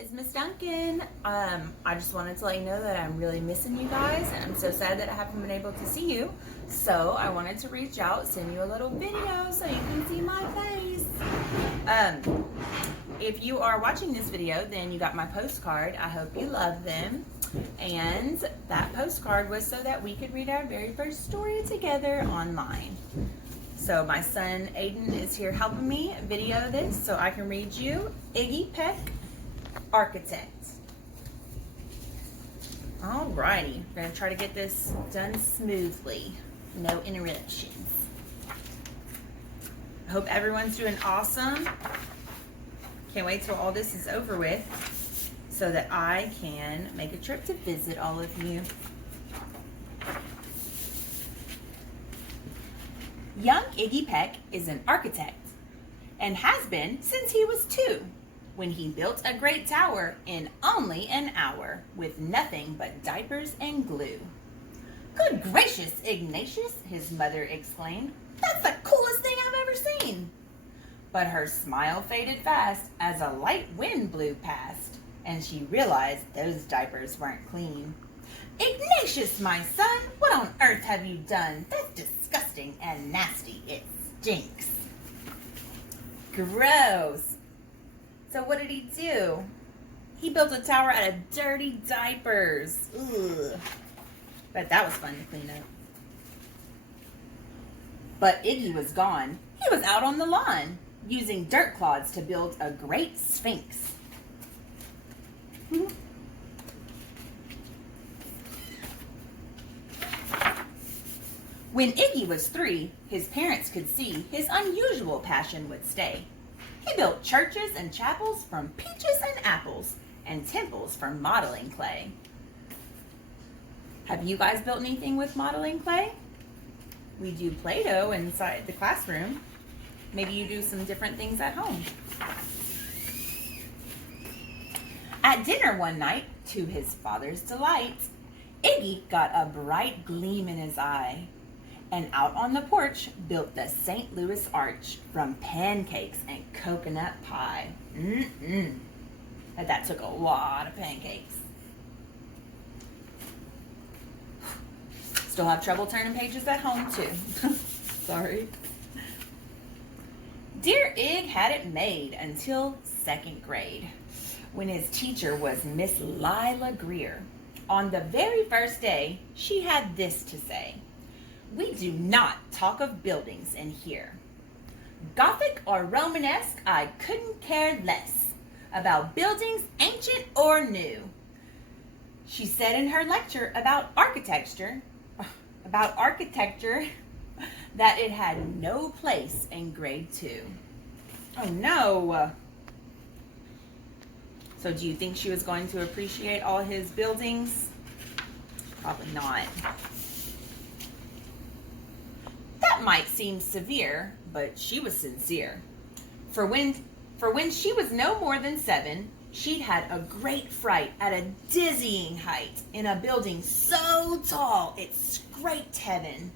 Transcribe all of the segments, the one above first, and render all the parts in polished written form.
it's Miss Duncan. I just wanted to let you know that I'm really missing you guys, and I'm so sad that I haven't been able to see you. So I wanted to reach out, send you a little video so you can see my face. If you are watching this video, then you got my postcard. I hope you love them. And that postcard was so that we could read our very first story together online. So my son Aiden is here helping me video this so I can read you Iggy Peck, Architect. Alrighty, we're going to try to get this done smoothly. No interruptions. I hope everyone's doing awesome. Can't wait till all this is over with so that I can make a trip to visit all of you. Young Iggy Peck is an architect and has been since he was 2, when he built a great tower in only an hour with nothing but diapers and glue. "Good gracious, Ignatius," his mother exclaimed. "That's the coolest thing I've ever seen." But her smile faded fast as a light wind blew past, and she realized those diapers weren't clean. "Ignatius, my son, what on earth have you done? That's disgusting and nasty. It stinks." Gross. So what did he do? He built a tower out of dirty diapers. Ugh. Bet that was fun to clean up. But Iggy was gone. He was out on the lawn, using dirt clods to build a great sphinx. When Iggy was 3, his parents could see his unusual passion would stay. He built churches and chapels from peaches and apples, and temples from modeling clay. Have you guys built anything with modeling clay? We do Play-Doh inside the classroom. Maybe you do some different things at home. At dinner one night, to his father's delight, Iggy got a bright gleam in his eye, and out on the porch built the St. Louis Arch from pancakes and coconut pie. That took a lot of pancakes. Still have trouble turning pages at home too. Sorry. Dear Ig had it made until 2nd grade, when his teacher was Miss Lila Greer. On the very first day, she had this to say: "We do not talk of buildings in here. Gothic or Romanesque, I couldn't care less about buildings ancient or new." She said in her lecture about architecture that it had no place in grade 2. Oh no. So do you think she was going to appreciate all his buildings? Probably not. That might seem severe, but she was sincere. For when she was no more than 7, she'd had a great fright at a dizzying height in a building so tall it scraped heaven.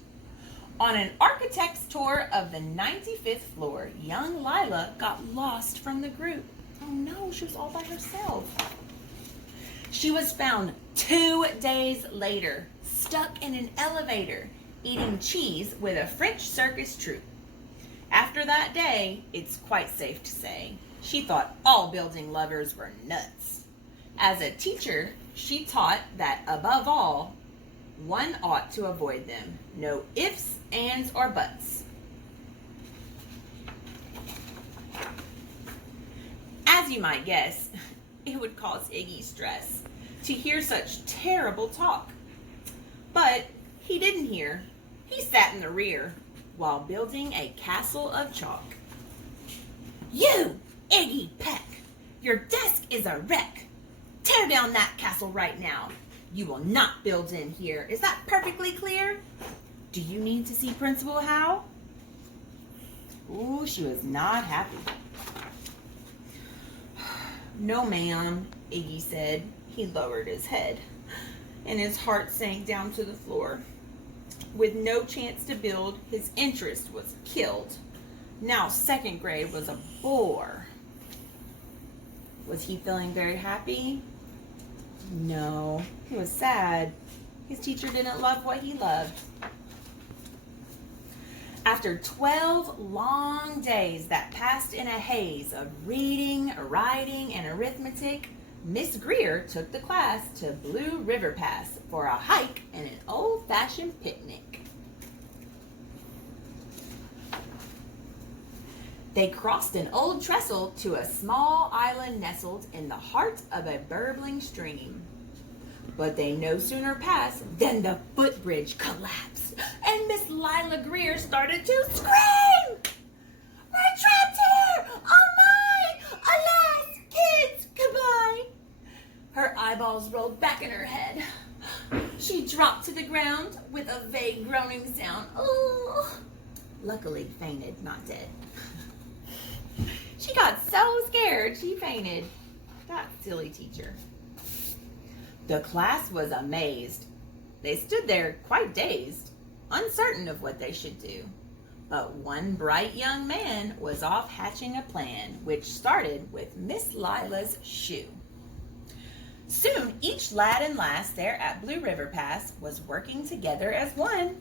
On an architect's tour of the 95th floor, young Lila got lost from the group. Oh no, she was all by herself. She was found 2 days later, stuck in an elevator, eating cheese with a French circus troupe. After that day, it's quite safe to say, she thought all building lovers were nuts. As a teacher, she taught that above all, one ought to avoid them. No ifs, ands, or buts. As you might guess, it would cause Iggy stress to hear such terrible talk. But he didn't hear. He sat in the rear while building a castle of chalk. "You, Iggy Peck, your desk is a wreck. Tear down that castle right now. You will not build in here. Is that perfectly clear? Do you need to see Principal Howe?" Ooh, she was not happy. "No, ma'am," Iggy said. He lowered his head, and his heart sank down to the floor. With no chance to build, his interest was killed. Now 2nd grade was a bore. Was he feeling very happy? No, he was sad. His teacher didn't love what he loved. After 12 long days that passed in a haze of reading, writing, and arithmetic, Miss Greer took the class to Blue River Pass for a hike and an old-fashioned picnic. They crossed an old trestle to a small island nestled in the heart of a burbling stream. But they no sooner passed than the footbridge collapsed, and Miss Lila Greer started to scream! "We're trapped here! Oh my! Alas, kids, goodbye!" Her eyeballs rolled back in her head. She dropped to the ground with a vague groaning sound. Oh! Luckily fainted, not dead. She got so scared she fainted. That silly teacher. The class was amazed. They stood there quite dazed, uncertain of what they should do. But one bright young man was off hatching a plan, which started with Miss Lila's shoe. Soon each lad and lass there at Blue River Pass was working together as one.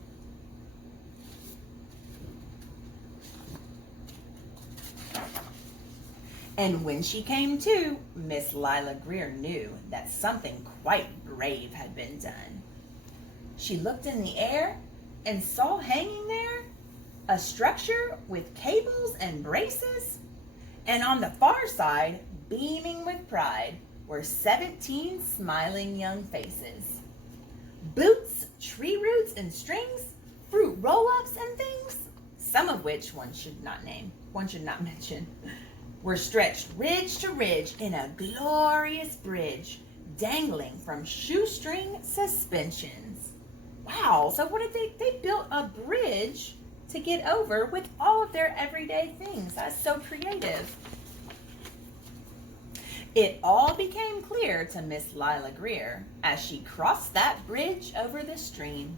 And when she came to, Miss Lila Greer knew that something quite brave had been done. She looked in the air and saw hanging there a structure with cables and braces, and on the far side, beaming with pride, were 17 smiling young faces. Boots, tree roots and strings, fruit roll-ups and things, some of which one should not mention, were stretched ridge to ridge in a glorious bridge, dangling from shoestring suspensions. Wow, so what did they built a bridge to get over with all of their everyday things. That's so creative. It all became clear to Miss Lila Greer as she crossed that bridge over the stream.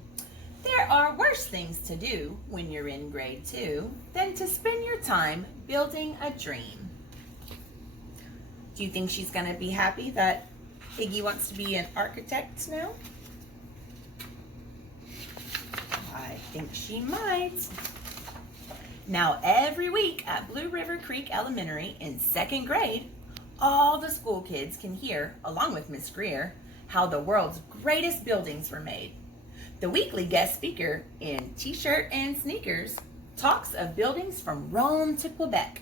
There are worse things to do when you're in grade 2 than to spend your time building a dream. Do you think she's going to be happy that Iggy wants to be an architect now? I think she might. Now every week at Blue River Creek Elementary in 2nd grade, all the school kids can hear, along with Miss Greer, how the world's greatest buildings were made. The weekly guest speaker in t-shirt and sneakers talks of buildings from Rome to Quebec.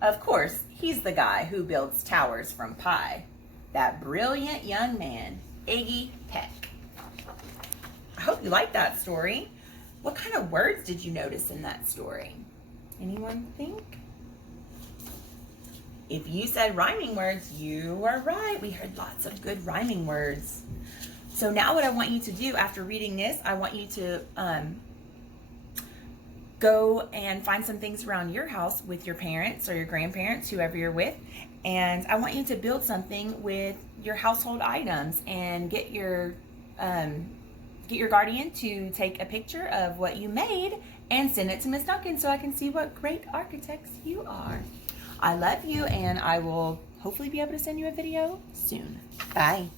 Of course, he's the guy who builds towers from pie. That brilliant young man, Iggy Peck. I hope you liked that story. What kind of words did you notice in that story? Anyone think? If you said rhyming words, you were right. We heard lots of good rhyming words. So now what I want you to do after reading this, I want you to go and find some things around your house with your parents or your grandparents, whoever you're with, and I want you to build something with your household items and get your guardian to take a picture of what you made and send it to Miss Duncan so I can see what great architects you are. I love you, and I will hopefully be able to send you a video soon. Bye.